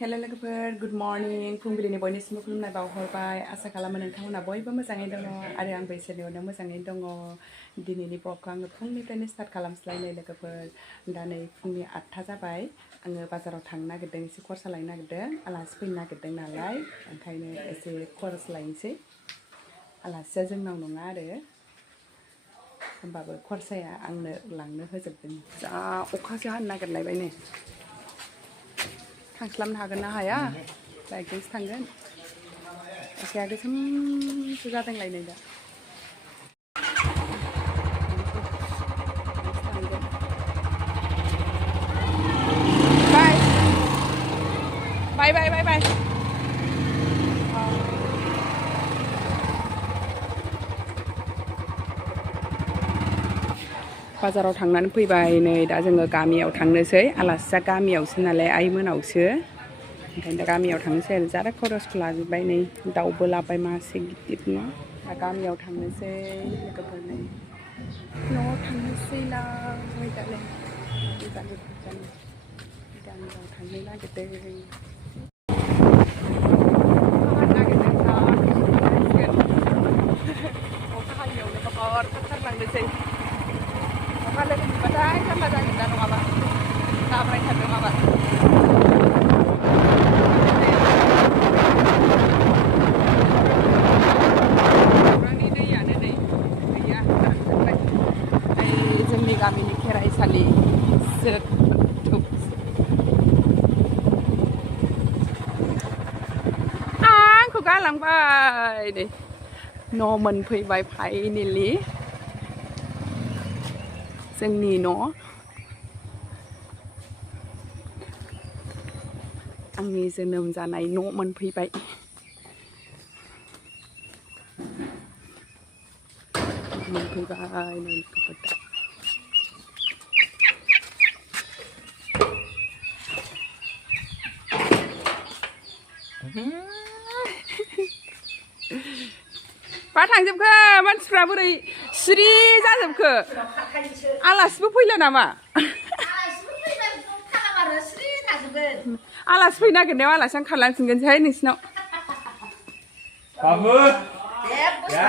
Hello लोगोफोर good morning फुंबिलिनि बयनिसिमबो खुलुमनाय बावहरबाय आसा खालामो नोंथांमोना बयबो मोजाङै दङ आरो आंबो इसोरनियावनो मोजाङै दङ दिनैनि ब्लगखौ आङो फुंनिफ्रायनो स्टार्ट खालामस्लायनाय लोगोफोर दा नै फुंनि 8टा जाबाय आङो बाजाराव थांनो नागिरदों एसे खरसा लायनो नागिरदों आलासि फैनो नागिरदों नालाय ओंखायनो एसे खरस लायनोसै आलासिया जोंनाव नङा आरो होमबाबो खरसाया आंनो लांनो होजोबदों जा अखासो हानो नागिरलायबाय नै थांस्लाबनो हागोन ना हाया बाइकजोंसो थांगोन अखाया गोसोमसो जादोंलायनै दा बाय बाय बाय बाय बाजाराव थांनानै फैबाय नै दा जोङो गामियाव थांनोसै आलासिया गामियावसो नालाय आइमोनावसो ओंखायनो दा गामियाव थांनोसै आरो जारा खरसखौ लाजोब्बाय नै दाउबो लाबाय मासे गिदिरनो दा गामियाव थांनोसै लोगोफोर नै न'आव थांनोसै ना दा नै गामियाव थांनो नागिरदों अखा हायियावनो बाबर थांथारलांनोसै अखा लोगो मोनबाथाय जारला जागोन दा नङाबा दाब्रायथारदों माबा गौरांनि दैयानो नै गैया रानजोब्बाय जोंनि गामिनि खेराइसालि आंखौ गालांबाय नै न' मोनफैबाय फाइनेलि जोंनि न' आंनि जोनोम जानाय न' मोनफैबाय नै बा थांजोबखो मानसिफ्रा बोरै सिरि जाजोबखो आलासिबो फैला नामा आलासि फैनो नागिरनायाव आलासियानो खारलांफिनगोनसैहाय नोंसिनाव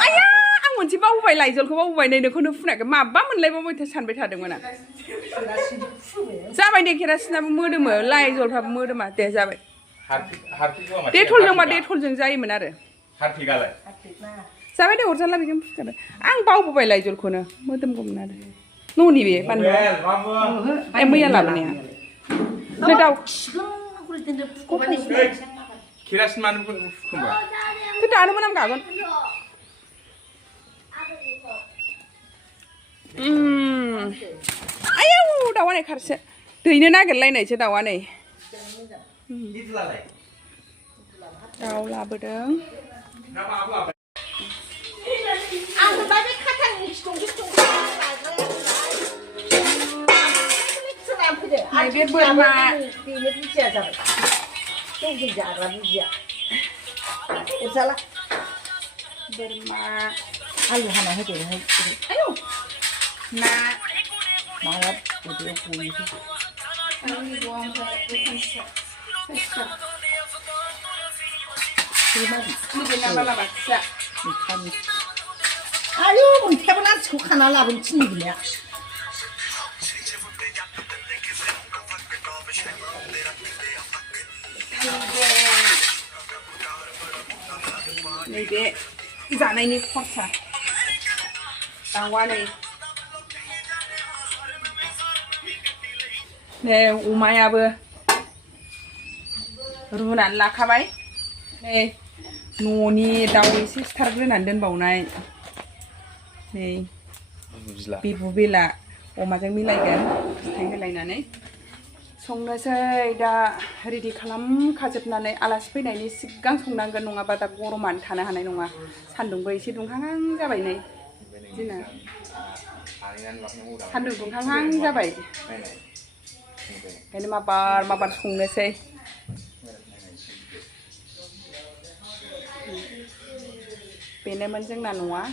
आया आं मोनसे बावबाय लाइजलखौ बावबाय नै नोंखौनो फुनाखै माबा मोनलायबावबाय सानबाय थादोंमोन आं जाबाय दे केरासिनाबो मोदोमो लाइजलफ्राबो मोदोमा दे जाबाय डेटलजोंबा डेटलजों जायोमोन आरो जाबाय दे अरजाला बेजों फुखाबाय आं बावबोबाय लाइजलखौनो मोदोमगौमोन आरो न'नि बे बानलुआ मैया लाबोनाया दाउ केरासिन मानो फुखोमबा दानो मोनामगागोन आयौ दाउआ नै खारसे दैनो नागिरलायनायसो दाउआ नै दाउ लाबोदों बे बोरमा बोरमा आलु हाना होदो आयौ ना आयु मोनखायाबो नारसिखौ खाना लाबोनो थिननो गैया नैबे जानायनि खरसा दाउआ नै अमायाबो रुनानै लाखाबाय नै न'नि दाउ एसे सिथारग्रोनानै दोनबावनाय नै बिबु बेला अमाजों मिलायगोन फिथाइ होलायनानै संनोसै दा रेडि खालामखाजोबनानै आलासि फैनायनि सिगां संनांगोन नङाबा दा गरमानो थानो हानाय नङा सान्दुंबो एसे दुंहांहां जाबाय नै दिना सान्दुं दुंहांहां जाबाय ओंखायनो माबार संनोसै बेनोमोन जोंना न'आ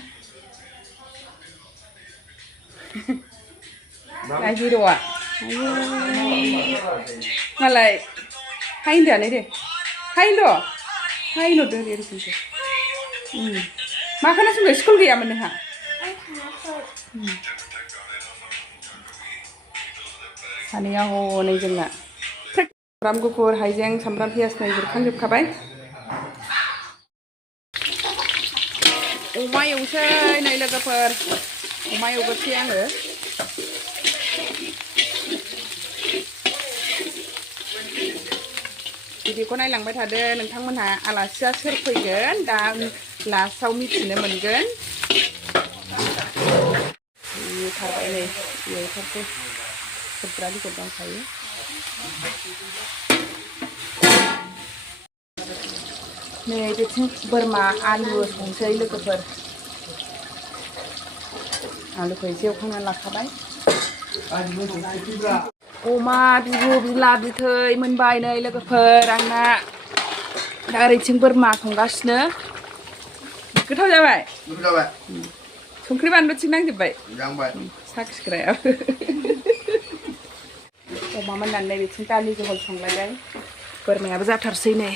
हिर'आ मालाय 하인도 안 해, 돼. 하인도 돼, 이렇게. 마카나 숨겨 스쿨 가야 하면 하. 사내야 호네 정나. 사람 구kur 하이쟁 삼람 피아스 나 이들 칸집 가봐이. 오마 용서이 나 이러가 펄. 오마 요거 피양 을. Video con này làm bài thà đê nâng thăng mân hà à là xa sơ khơi gơn đã là sau mít chỉ nên mình gơn thà vậy này nhiều thật thôi thật ra đi còn đang thấy này cái thứ bwrma alu sống xây lực cái bờ alu khơi siêu không ăn lạc khá bấy Oma bibu bila bitoi मोनबाय नै लोगोफोर आंना दा ओरैथिं बोरमा संगासिनो गोथाव जाबाय संख्रि बानलु थिग नांजोबबाय साखिग्रायाबो अमा मोननानै बिथिं दालि जहल संलायबाय बोरमायाबो जाथारसै नै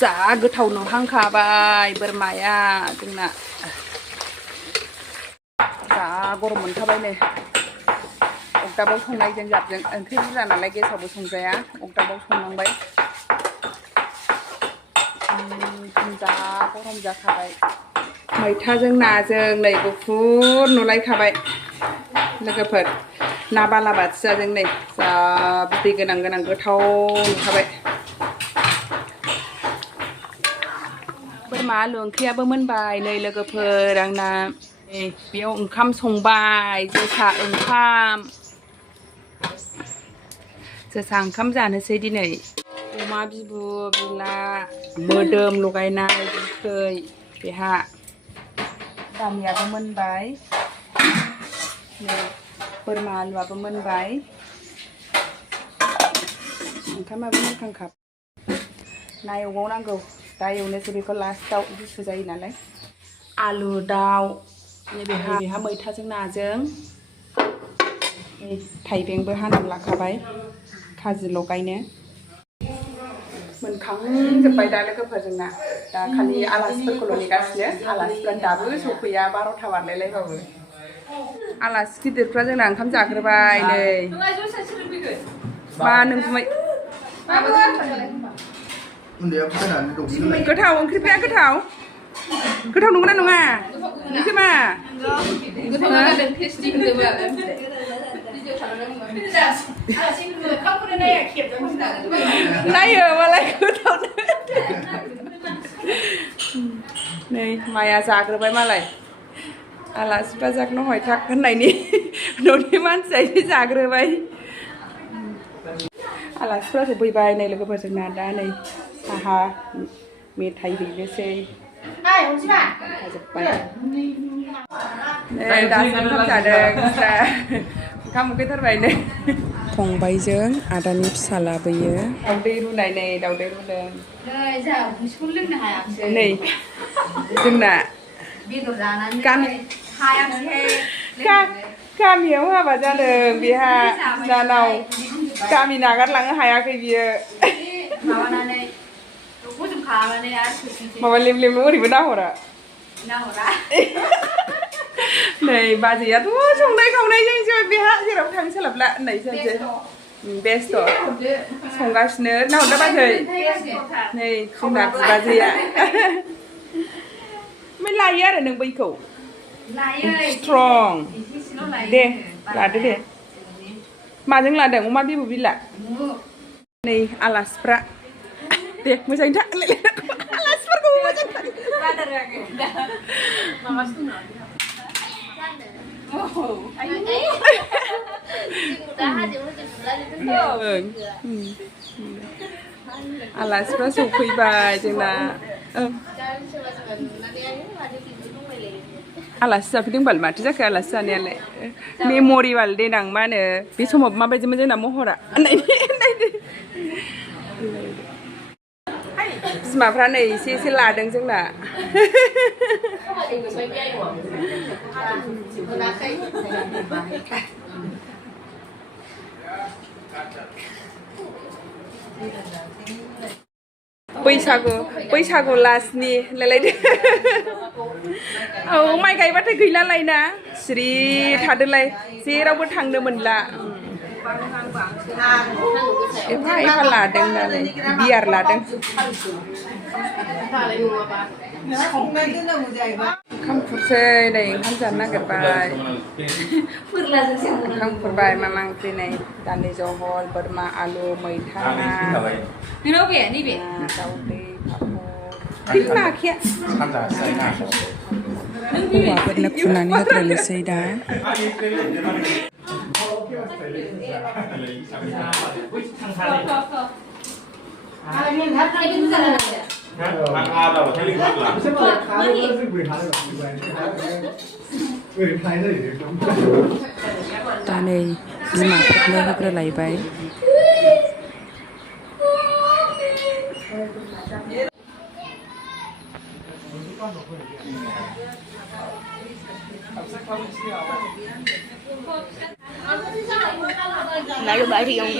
जा गोथाव नुहांखाबाय बोरमाया जोंना जा गरम मोनखाबाय नै अगदाबाव संनायजों जाबजों ओंख्रि बुरजा नालाय गेसावबो संजाया अगदाबाव संनांबाय जा गरम जाखाबाय मैथाजों नाजों नै गुफुर नुलायखाबाय लोगोफोर ना बालाबाथियाजों नै जा बिदै गोनां गोनां गोथाव नुखाबाय बोरमा आलु ओंख्रियाबो मोनबाय नै लोगोफोर आंना बेयाव ओंखाम संबाय जोसा ओंखाम जोसा ओंखाम जानोसै दिनै अमा बिबु बिला मोदोम लगायनाय बिखै बेहा दालियाबो मोनबाय बोरमा आलुआबो मोनबाय ओंखामाबो मोनखांखाब ना एवबावनांगौ दा एवनोसै बेखौ लास्टआव गुसु जायो नालाय आलु दाउ बेहा मैथाजों नाजों थाइबेंबो हानानै लाखाबाय खाजि लगायनो मोनखांजोब्बाय दा लोगोफोर जोंना दा खालि आलासिफोरखौल' नेगासिनो आलासिफ्रा दाबो सफैया 12टा बारलायलायबाबो आलासि गिदिरफ्रा जोंना ओंखाम जाग्रोबाय नै मा नोंगुमै गोथाव ओंख्रिफ्रा गोथाव नंगौना नङा नोंसो मा नायो मालाय गोथाव नै माया जाग्रोबाय मालाय आलासिफ्रा जागनो हयथाक होननायनि न'नि मानसिया जाग्रोबाय आलासिफ्रा सफैबाय नै लोगोफोर जोंना दा नै साहा मेथाइ हैनोसै ओंखाम उखैथारबाय नै फंबायजों आदानि फिसा लाबोयो दावदै रुनाय नै दावदै रुदों नै जोंना गामियाव हाबा जादों बेहा बिनानाव गामि नागारलांनो हायाखै बियो माबा लेम ओरैबो नाहरा नै बाजैयाथ' संनाय खावनायजोंसो बेहा जेराव थांनो सोलाबला होननायसै बेस्थ' संगासिनो नाहरदा बाजै नै जोंना बाजैया ओमफ्राय लायो आरो नों बैखौ स्ट्रं दे लादो दे माजों लादों अमा बिबु बिला नै आलासिफ्रा दे मोजाङै था आलासिफोरखौ मोजां आलासिफ्रा सफैबाय जोंना आलासि जाफैदोंबाल माथो जाखो आलासि जानायालाय मेम'रियेल देनां मा होनो बे समाव माबायदिमोन जोंना महरा बिमाफ्रा नै एसे लादों जोंना बैसागु लास्टनि लायलायदो औ माइ गायबाथाय गैलालायना सिरि थादोलाय जेरावबो थांनो मोनला एफा एफा लादों नालाय बियार लादों ओंखाम खुरसै नै ओंखाम जानो नागिरबाय ओंखाम खुरबाय मा मा ओंख्रि नै दालि जहल बोरमा आलु मैथा दाउदै पापर नाखिया हौवाफोरनो खुरनानै होग्रोनोसै दा दा नै बिमाफोरनो होग्रोलायबाय lalu bari yang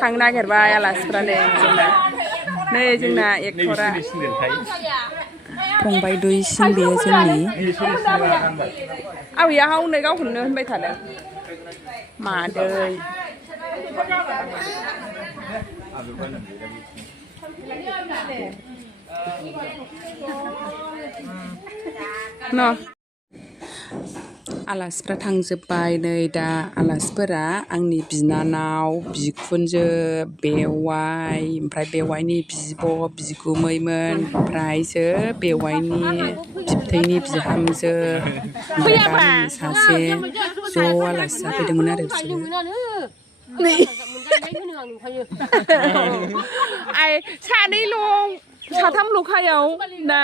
थांनो नागिरबाय आलासिफ्रा नै जोंना एक्टरा फंबाय दुइसिन बेयो जोंनि आबैया हनै गावखौनो होनबाय थादों मादै न' आलासिफ्रा थांजोब्बाय नै दा आलासिफोरा आंनि बिनानाव बिखुनजो बेवाइ ओमफ्राय बेवाइनि बिब' बिगुमैमोन ओमफ्रायसो बेवाइनि बिबथैनि बिहामजो ओमफ्राय गामिनि सासे ज' आलासि जाफैदोंमोन आरो बिसोरो आइ सानैल' साथामल'खायाव ना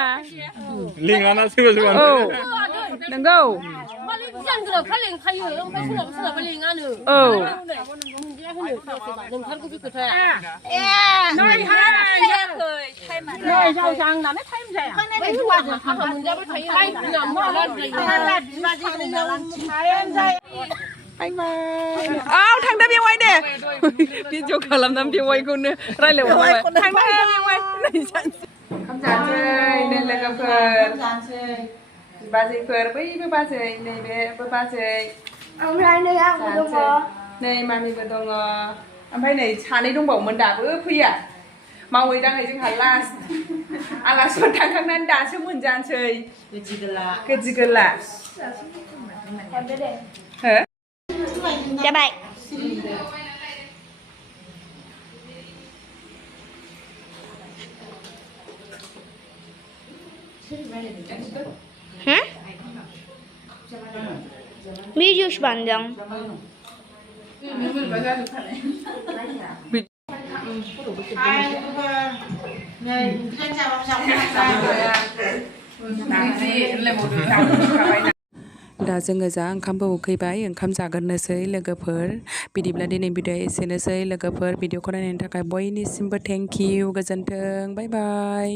लिङाना सोरबा सोरबा औ नंगौ थांदा बेवाइ दे भिडिअ खालामनानै बेवाइखौनो रायलायहरबाय थांदा बेवाइ ओंखाम जानोसै नै लोगोफोर बाजैफोर बैबो बाजै नैबेबो बाजै ओमफ्राय नै आंबो दङ नै मामिबो दङ ओमफ्राय नै सानै दंबावोमोन दाबो फैया मावै दाङै जोंहा लास्ट आलासिफोर थांखांनानै दासो मोनजानोसै गोदि गोला हो jabai Video sepanjang. दा जोङो जा ओंखामबो उखैबाय ओंखाम जागोरनोसै लोगोफोर बिदिब्ला दिनै भिडिअ एसेनोसै लोगोफोर भिडिअखौ नायनायनि थाखाय बयनिसिमबो थेंक इउ गोजोन्थों बाय बाय